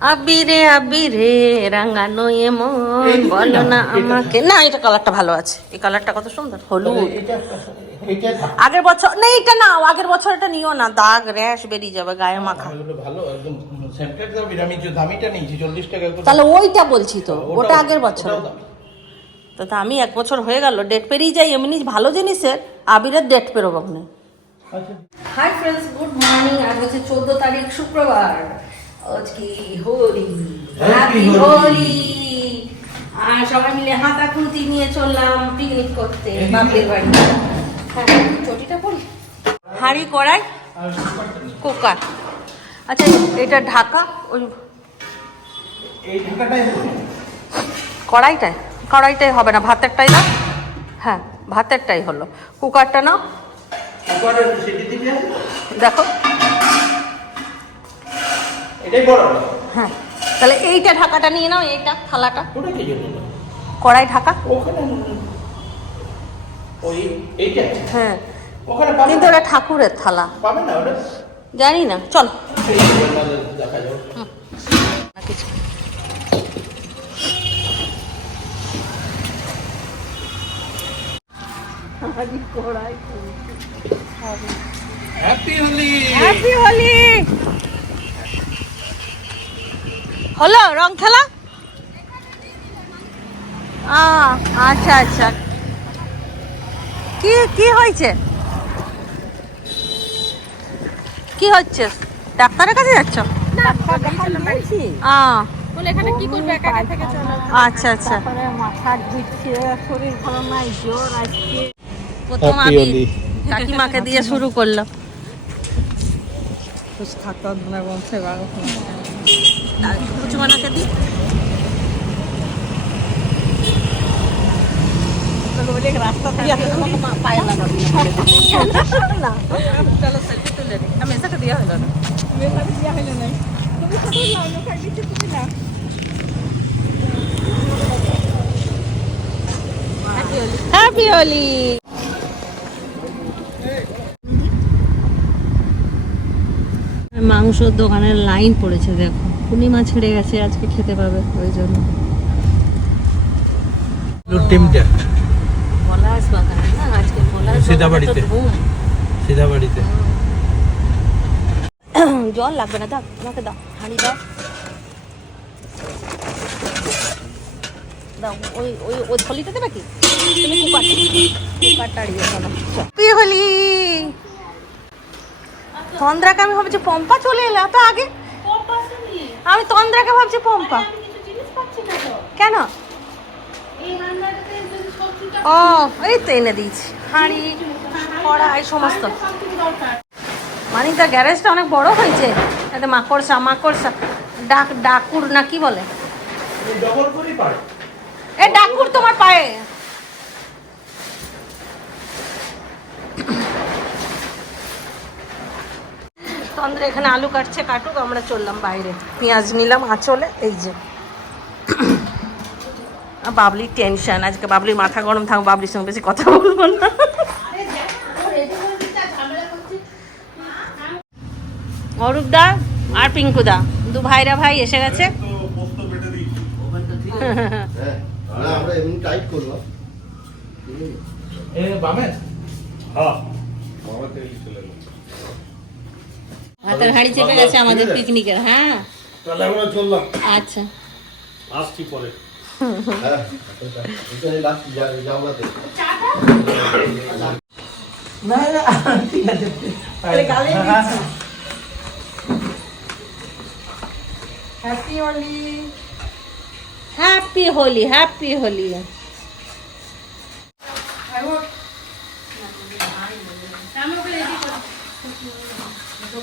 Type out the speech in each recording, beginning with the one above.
আবিরে আবিরে রাঙানো এমন বলো না আমাকে। না এটা কালারটা ভালো আছে। এই কালারটা কত সুন্দর হলুদ। আগের বছর না এটা না আগের বছর এটা নিও না। দাগ র্যাশ বেরিয়ে যাবে গায়ে মাখা। এগুলো ভালো একদম আমি যে দামিটা নিয়েছি চল্লিশ টাকা তাহলে ওইটা বলছি তো ওটা আগের বছর। তো তা আমি এক বছর হয়ে গেল ডেট পেরিয়ে যাই এমনি ভালো জিনিসের আবিরের ডেট পেরোবো না আচ্ছা। হাই ফ্রেন্ডস গুড মর্নিং আজ হচ্ছে চোদ্দ তারিখ শুক্রবার। আজকে হোলি। হ্যাপি হোলি আর সবাই মিলে হাতা খুঁতি নিয়ে চললাম পিকনিক করতে। বাপের বাড়ি। হ্যাঁ চটিটা পরি হাঁড়ি কড়াই? কুকার। আচ্ছা এটা ঢাকা? ওই। কড়াইটাই? কড়াইটাই হবে না ভাতেরটাই না? হ্যাঁ ভাতেরটাই হলো। কুকারটা আছে? দেখো। এটাই বড়? হ্যাঁ তাহলে এইটা ঢাকাটা নিয়ে নাও এইটা থালাটা। ওটা কি জন্য? কড়াই ঢাকা? ওখানে ওই এইটা হ্যাঁ ওখানে কিন্তু ওটা ঠাকুরের থালা। পাবে না ওটা? জানি না চল। দেখা যাবে না কিছু হ্যাপি হোলি হ্যাপি হোলি হলো রং খেলা? আচ্ছা আচ্ছা। কি কি হয়েছে? কি হচ্ছে? ডাক্তারের কাছে যাচ্ছ? এখানে কি করবে? একা একা থেকে চলো। আচ্ছা আচ্ছা। তারপরে মাথা শরীর ভালো নাই জ্বর আসছে। প্রথম আমি কাকিমাকে দিয়ে শুরু করল খুশ খাতা ধরে বলছে বাবা কুচুমানাকে দি বলে রাস্তা পায়ে লাগাবি না। চলো সেলফি তুলে নি আমি এসাকে দিয়া হলো না। মেলা দিয়া হইল নাই। তুমি ছোট নাও লোকাই দিতে তুমি না। হ্যাপি হোলি মাংসর দোকানের লাইন পড়েছে দেখো। পূর্ণিমা ছেড়ে গেছে আজকে খেতে পাবে ওই জন্য। টিমটা পলাশ বাগান না আজকে পলাশ সিধাবাড়িতে। বাগানে তো ধুম। সিধা বাড়িতে জল লাগবে না দাও আমাকে দাও হাঁড়ি দাও। পম্পা চলে এলো এত আগে? আমি তন্দ্রাকে ভাবছি পম্পা। কেন? ও এই তো এনে দিয়েছি। হাঁড়ি কড়া এই সমস্ত মানে তার গ্যারেজটা অনেক বড় হয়েছে। এতে মাকড়সা মাকড়সা। ডাক ডাকুর না কি বলে? এ ডাকুর তোমার পায়ে। তন্দ্রা এখানে আলু কাটছে কাটুক আমরা চললাম বাইরে। পেঁয়াজ নিলাম আঁচলে এই যে। বাবলির টেনশন। আজকে বাবলির মাথা গরম থাক বাবলির সঙ্গে বেশি কথা বলব না। অরূপ দা আর পিঙ্কু দা দু ভাইরা ভাই এসে গেছে। হ্যাঁ আমরা এমনি টাইট করব এ বামে হ্যাঁ। ভাতের হাঁড়ি চেপে গেছে আমাদের পিকনিকের হ্যাঁ তাহলে আমরা চললাম আচ্ছা আসছি পরে হ্যাঁ এখানে রাখছি যা- জাউলাতে না না ঠিক আছে happy Holi happy Holi happy Holi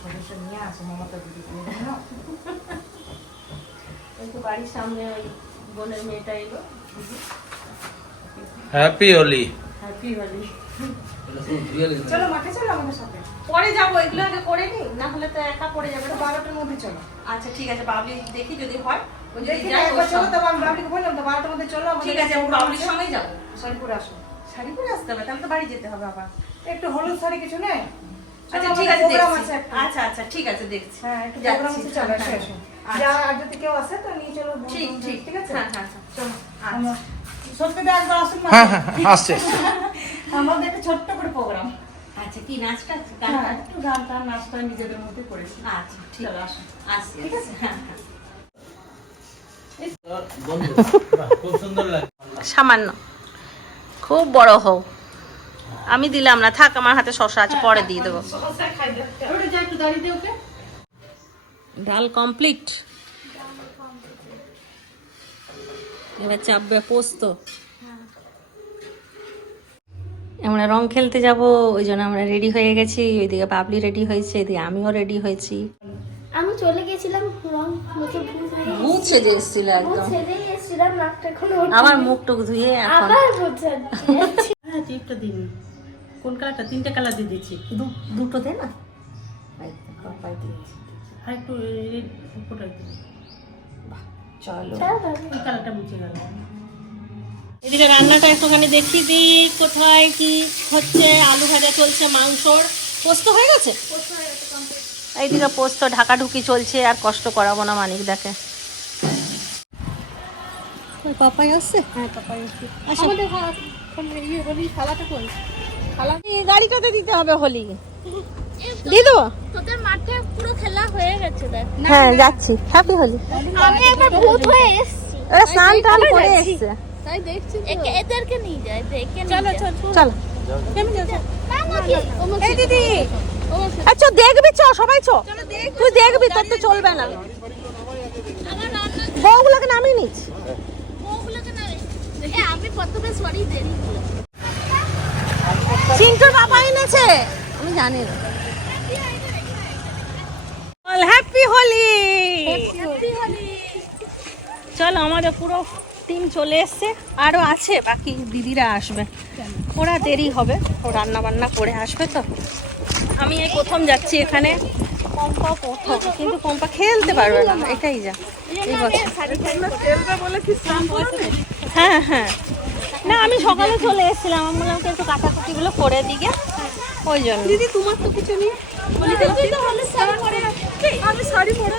তো বাড়ির সামনে ওই বোনের মেয়েটা এলো হ্যাপি হোলি হ্যাপি হোলি চলো মাঠে চলো আমাদের সাথে। পরে যাব এগুলো আগে করে নি না হলে তো একা পড়ে যাবে তো বারোটার মধ্যে চলো। আচ্ছা ঠিক আছে বাবলি দেখি যদি হয়। চলো। বাবলিকে বললাম তো বারোটার মধ্যে চলো ঠিক আছে বাবলির সঙ্গেই যাব। শাড়ি আসো। শাড়ি পরে আসতে হবে তাহলে তো বাড়ি যেতে হবে আবার। একটু হলুদ শাড়ি কিছু নেই? আচ্ছা ঠিক আছে দেখছি। আচ্ছা আচ্ছা ঠিক আছে দেখছি। হ্যাঁ একটু প্রোগ্রাম আছে চলো এসো হ্যাঁ, এসো আচ্ছা। যা আর যদি কেউ আসে তো নিয়ে চলো ঠিক ঠিক। ঠিক আছে? হ্যাঁ হ্যাঁ হ্যাঁ। চলো আচ্ছা। সত্যি তো একবার আসুন হ্যাঁ হ্যাঁ হ্যাঁ, আসছে আমাদের একটা ছোট্ট করে প্রোগ্রাম আচ্ছা কি নাচটা? হ্যাঁ একটু গান টান নাচটা নিজেদের মধ্যে করেছি। আচ্ছা ঠিক। চলো আসো। আসছি ঠিক আছে? হ্যাঁ হ্যাঁ বন্ধু বাহ, খুব সুন্দর লাগে সামান্য। খুব বড় হও। আমি দিলাম না থাক আমার হাতে শশা আছে পরে দিয়ে দেবো। ডাল কমপ্লিট? এবার চাপবে পোস্ত। আমরা রং খেলতে যাব ওই জন্য আমরা রেডি হয়ে গেছি। ওইদিকে বাবলি রেডি হয়েছে এদিকে আমিও রেডি হয়েছি। আমি চলে গেছিলাম রং মুখে সেজে এসেছিল একদম। ছেড়ে এসেছিলাম নাকটা এখন আবার মুখ টুক ধুয়ে এখন। আবার হ্যাঁ টিপটা দিন। কোন কালারটা? তিনটে কালার দিয়ে দিচ্ছি। দু- দুটো দে না। আর একটু উপরটা চলো। কালারটা মুছে গেল। এদিকে রান্নাটা একটুখানি দেখিয়ে দিই কোথায় কি হচ্ছে। আলু ভাজা চলছে মাংসর পোস্ত হয়ে গেছে? এইদিকে পোস্ত ঢাকাঢুকি চলছে আর কষ্ট করাবো না মানিক দেখে পাপাই আসছে? হ্যাঁ পাপাই একটু আসো। আমাদের গাড়িটাতে দিতে হবে হোলি। দিয়ে দেবো তোদের মাঠে পুরো খেলা হয়ে গেছে দেখ। হ্যাঁ যাচ্ছি। হ্যাপি হোলি? আমি একবার ভূত হয়ে এসেছি। ওরা স্নান টান করে এসছে। তাই দেখছি একে এদেরকে নিয়ে যায় দেখে চলো চল চলো। এই দিদি। আচ্ছা দেখবি চ সবাই চ। তুই দেখবি তোর তো চলবে না। বউগুলোকে নামিয়ে নিচ্ছি বউগুলোকে না এ আমি প্রথমে সরি দেরি চিন্টুর বাবা এনেছে। আমি জানি না। হ্যাপি হোলি চলো আমাদের পুরো টিম চলে এসছে। আরও আছে বাকি দিদিরা আসবে। ওরা দেরি হবে ও রান্না বান্না করে আসবে তো। আমি এই প্রথম যাচ্ছি এখানে। পম্পা প্রথম কিন্তু পম্পা খেলতে পারবে না। এটাই যা এই বছর। হ্যাঁ হ্যাঁ। না আমি সকালে চলে এসেছিলাম। আমি বললাম একটু কাটাকুটিগুলো করে দিকে ওই জন্য। দিদি তোমার তো কিছু নেই। তুই তো হলে শাড়ি পরে আমি শাড়ি পরে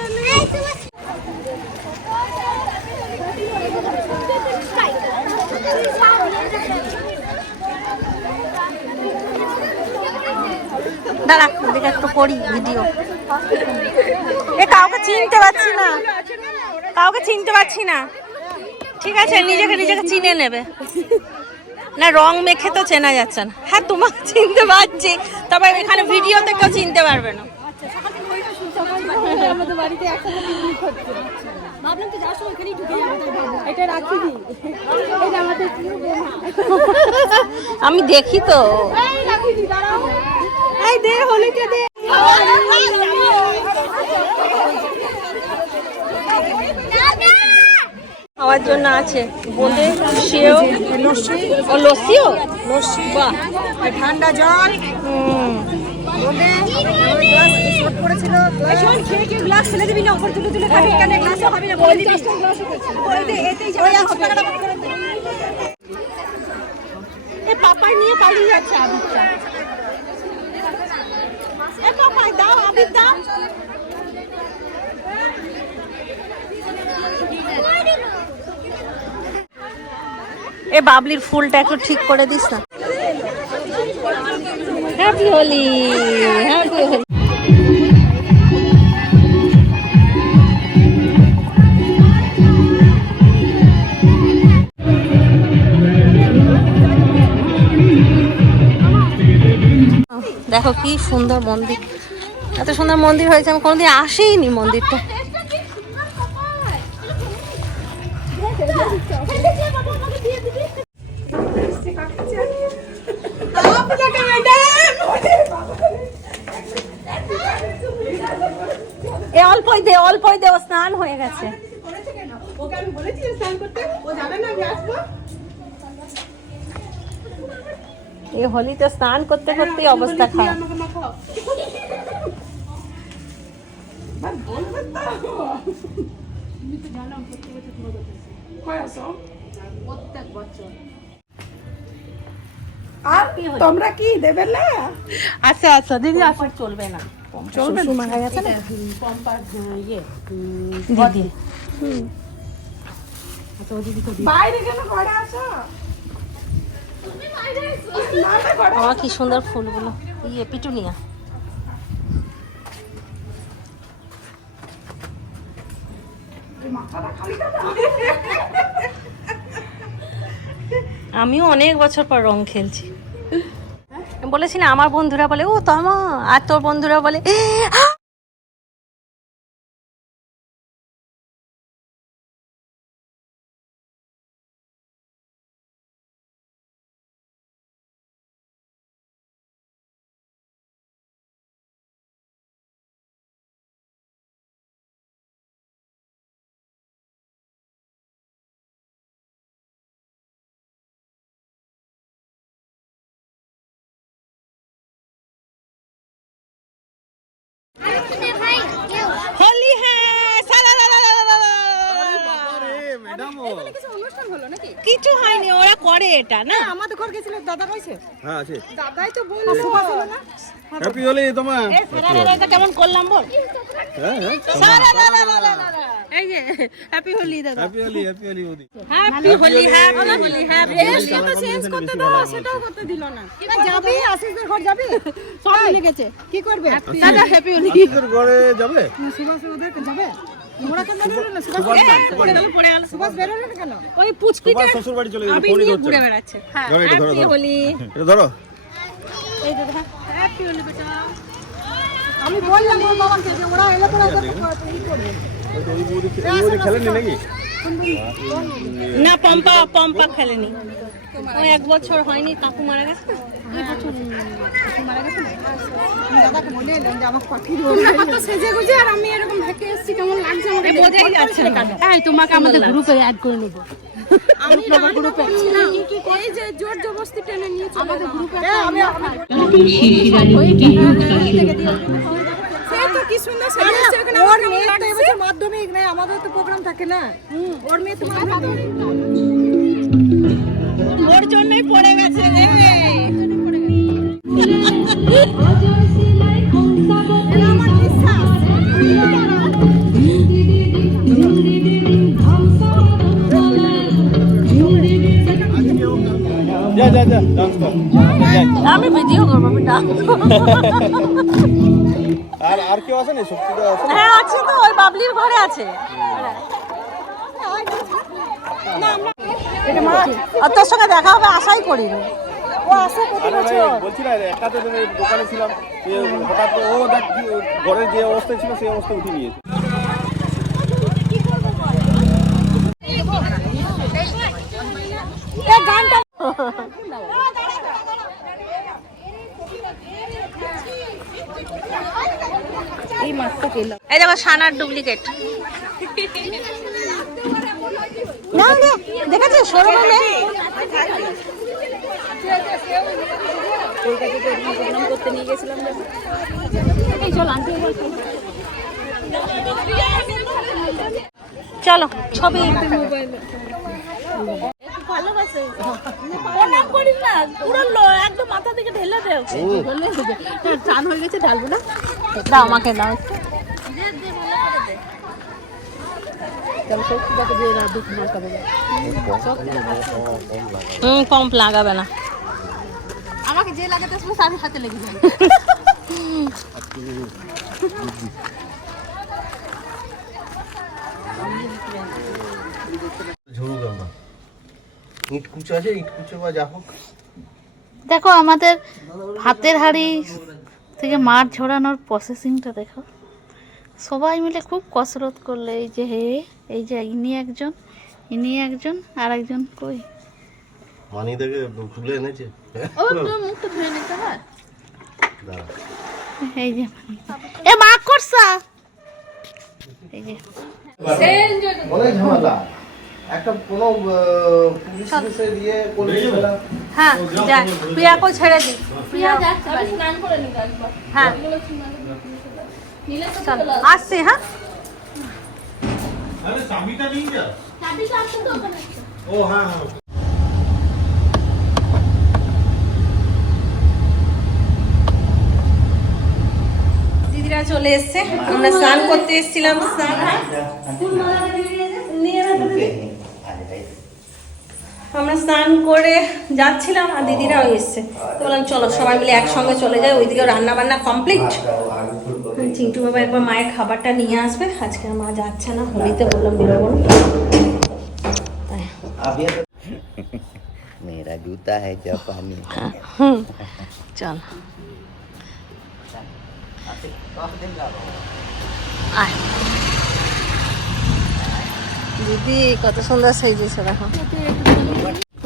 দাঁড়া এদিকে একটু করি ভিডিও। এ কাউকে চিনতে পারছি না। কাউকে চিনতে পারছি না। ঠিক আছে নিজেকে নিজেকে চিনে নেবে। না রং মেখে তো চেনা যাচ্ছে না। হ্যাঁ তোমাকে চিনতে পারছি তবে এখানে ভিডিওতে কেউ চিনতে পারবে না। বোমা। আমি দেখি তো। এই দে হোলিটা দে। খাওয়ার জন্য আছে। বোঁদে সেও ও লস্যিও? লস্যি। বাহ। ঠান্ডা জল। পাপাই নিয়ে পালিয়ে যাচ্ছে আবিরটা। এ পাপাই দাও আবির দাও। এ বাবলির ফুলটা একটু ঠিক করে দিস না। হ্যাপি হোলি দেখো কি সুন্দর মন্দির। এত সুন্দর মন্দির হয়েছে, আমি কোনোদিন আসিনি মন্দিরটা। অল্পই দে অল্পই দে ও স্নান হয়ে গেছে। ওকে আমি বলেছি স্নান করতে ও জানে না আমি আসব। এই হোলিতে স্নান করতে করতেই অবস্থা খারাপ। আমাকে মাখাও। বাস বলবে তো। তুমি তো জানো প্রত্যেক বছর তোমার কথা কয় আসো? প্রত্যেক বছর। আর তোমরা কি দেবে না? আচ্ছা আচ্ছা দিদি আসলে চলবে না। চলবে মারা গেছে না পম্পার ইয়ে দিদি বাইরে কেন ঘরে আসো আমার কি সুন্দর ফুলগুলো ইয়ে পিটুনিয়া আমিও অনেক বছর পর রং খেলছি। বলেছি না আমার বন্ধুরা বলে ও তমা আর তোর বন্ধুরা বলে হোলি হ্যাঁ সালা লা লা লা লা লা লা। কিছু হয়নি ওরা করে এটা না? আমাদের ঘর গেছিল দাদা রয়েছে। হ্যাঁ আছে। দাদাই তো বলল না? হ্যাপি হোলি তোমার। কেমন করলাম বল? হ্যাঁ হ্যাঁ। হ্যাপি হোলি দাদা। Happy Holi happy Holi Modi happy Holi happy Holi happy তো চেঞ্জ করতে দাও সেটাও করতে দিল না। যাবি আশিসদের ঘর যাবি? সব মিলে গেছে কি করবে? দাদা হ্যাপি হোলি তোর ঘরে যাবে? সুভাষ ওদের যাবে? ওরা কেন বেরোলো না সুভাষ। পড়ে গেল সুভাষ বেরোলো না কেন? ওই পুচকিটা শ্বশুর বাড়ি চলে গেছে আবি নিয়ে ঘুরে বেড়াচ্ছে। হ্যাঁ ধরো এটা, ধরো, হ্যাপি হোলি এটা ধরো। এই যে হ্যাপি হোলি বেটা। আমি বললাম ওর বাবাকে যে ওরা এলে পরে ওদের করবে? না পম্পা পম্পা খেলেনি। ওই এক বছর হয়নি কাকু মারা গেছে? না? দাদাকে বলে এলাম যে আমাকে পাঠিয়ে দিও। তো সেজে গুজে আর আমি এরকম হেঁকে এসেছি কেমন লাগছে আমাকে বোঝাই যাচ্ছে না। এই তোমাকে আমাদের গ্রুপে অ্যাড করে নেব। আমি গ্রুপে এই যে জোর জবরদস্তি টেনে নিয়ে চলে আমাদের গ্রুপে আমি সেই তো কি সুন্দর সাজিয়েছে ওখানে ওর মেয়ে তো এবছর মাধ্যমিক নেই আমাদের তো প্রোগ্রাম থাকে না। ওর মেয়ে তো মাধ্যমিক। ওর জন্যই পড়ে গেছে রে। এটা আমার বিশ্বাস যা যা যা ডান্স কর। আমি ভিডিও করব আমি ডান্স আর আর কেউ আছে না শক্তিদা আছে হ্যাঁ আছে তো ওই বাবলির ঘরে আছে। আর তোর সঙ্গে দেখা হবে আশাই করিনি। ও আসে প্রতি আরে বছর বলছি না একটা তো তুমি দোকানে ছিলাম যে হঠাৎ ও দেখ ঘরের যে অবস্থায় ছিল সেই অবস্থা উঠে নিয়েছে এই গানটা এই দেখো সানার ডুপ্লিকেট না না দেখেছ শোরুমে নেই চলো, ছবি একদম মাথা থেকে ঢেলে দে ওকে। চান হয়ে গেছে ঢালবো না দাও, আমাকে দাও একটু। হুম পম্প লাগাবে না। আমাকে যে লাগাতে আসলে সাথে হাতে লেগে যাবে ইট কুচো আছে ইট কুচো বা যা হোক। দেখো আমাদের হাতের হাঁড়ি থেকে মাছ ঝরানোর প্রসেসিংটা দেখো। সবাই মিলে খুব কসরত করলে এই যে হে এই যে ইনি একজন ইনি একজন আর একজন কই? মানি থেকে তুলে এনেছে। ও তো মুখটা ধুয়ে নিতে হয়। এই যে এ মা করছা। এই যে। অনেক ঝামেলা। একটা কোনো পুলিশ পুলিশে দিয়ে না হ্যাঁ যা প্রিয়াকেও ছেড়ে দিই প্রিয়া স্নান করে একবার হ্যাঁ। এগুলো স্নান নিলে তো চল চলে আসছি হ্যাঁ আরে চাবিটা নিয়ে যা চাবি তো আছে তো ওখানে ও হ্যাঁ হ্যাঁ দিদিরা চলে এসছে আমরা স্নান করতে এসেছিলাম স্নান নিয়ে না তো দিদি। আমরা স্নান করে যাচ্ছিলাম আর দিদিরাও এসছে তো বললাম চলো সবাই মিলে একসঙ্গে চলে যাই ওইদিকে রান্না বান্না কমপ্লিট চিন্টু বাবা একবার মায়ের খাবারটা নিয়ে আসবে আজকে আর মা যাচ্ছে না হোলিতে বললাম বেরোবো না তাই मेरा जूता है जापानी হুম চল আয় দিদি কত সুন্দর সেজেছে দেখো।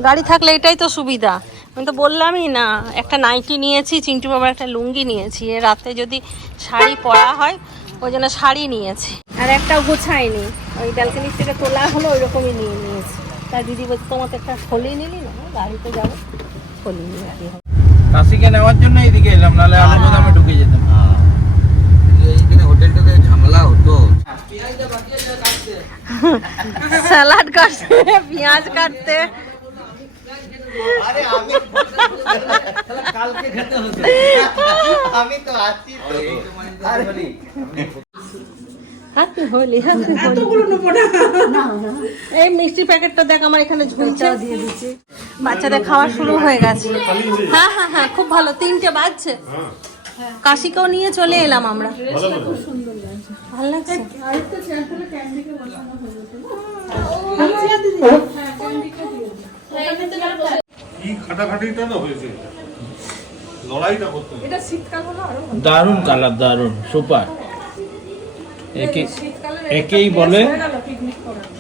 গাড়ি থাকলে এটাই তো সুবিধা। আমি তো বললামই না একটা নাইটি নিয়েছি চিন্টু বাবার একটা লুঙ্গি নিয়েছি। এ রাতে যদি শাড়ি পরা হয় ওই জন্য শাড়ি নিয়েছি। আর একটা গুছাইনি ওই ব্যালকনির থেকে তোলা হলো ওই রকমই নিয়ে নিয়েছি। তাই দিদি বলছে তোমাকে একটা থলি নিলি না? গাড়িতে যাব। থলি নিয়ে কি হবে। কাশিকে নেওয়ার জন্য এইদিকে এলাম নাহলে আলু গোদামে ঢুকে যেতাম। এইখানে হোটেলটাতে ঝামেলা হতো। স্যালাড কাটতে পেঁয়াজ কাটতে। আমি তো আছি হাতে হোলি হাতে এই মিষ্টি প্যাকেটটা দেখ আমার এখানে ঝুলছে। দিয়ে দিচ্ছি। বাচ্চাদের খাওয়া শুরু হয়ে গেছে। হ্যাঁ হ্যাঁ হ্যাঁ খুব ভালো। তিনটে বাজছে। কাশিকেও নিয়ে চলে এলাম আমরা। ভালো লাগছে? কি খাটাখাটিটা না হয়েছে? লড়াইটা করতে হবে। দারুণ কালার দারুণ সুপার। একে একেই বলে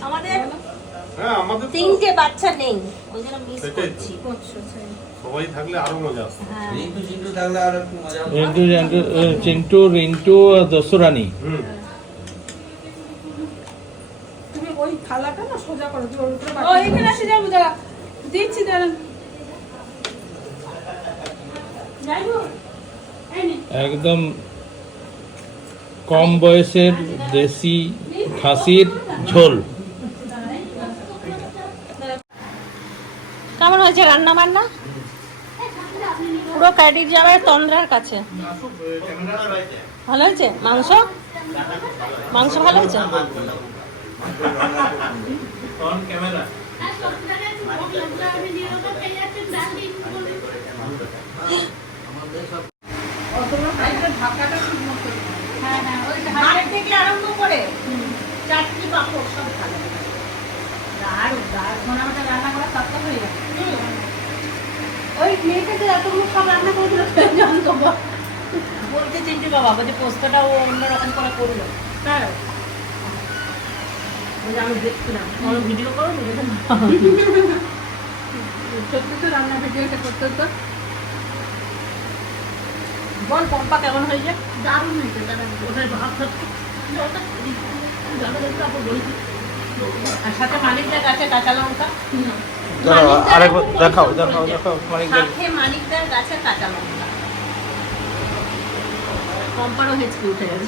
আমাদের হ্যাঁ আমাদের তিনটে বাচ্চা নেই ওই জন্য মিস করছি। সবাই থাকলে আরও মজা আসতো। রিন্টু চিন্টু থাকলে আর একটু মজা রিন্টু রিন্টু চিন্টু রিন্টু আর হুম তুমি ওই থালাটা না সোজা করো তুমি ওর উপরে ও এখানে এসে যাব দাঁড়া। দিচ্ছি দাঁড়ান। একদম কম বয়সের দেশি খাসির ঝোল। কেমন হয়েছে রান্না বান্না পুরো ক্রেডিট যাবে তন্দ্রার কাছে। ভালো হয়েছে? মাংস? মাংস ভালো হয়েছে? ওই মেয়েটা সব রান্না করে জানতো বলতে চিন্তি বাবা বলছে পোস্তটা ও অন্যরকম করে করল। হ্যাঁ। আমি দেখছিলাম আমার ভিডিও করো সত্যি তো রান্না ভিডিওটা করতে তো। বল পম্পা কেমন হয়েছে? দারুণ হয়েছে দাঁড়ান ওটার ভাব আর সাথে মালিকদার কাছে কাঁচা লঙ্কা। আরেকবার দেখাও দেখাও দেখাও মানিকদের। সাথে গাছে কাঁচা লঙ্কা। পম্পারও হেঁচকি উঠে গেছে।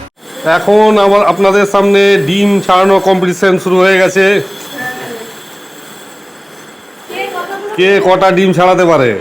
এখন আবার আপনাদের সামনে ডিম ছাড়ানো কম্পিটিশন শুরু হয়ে গেছে। কে কটা ডিম ছাড়াতে পারে?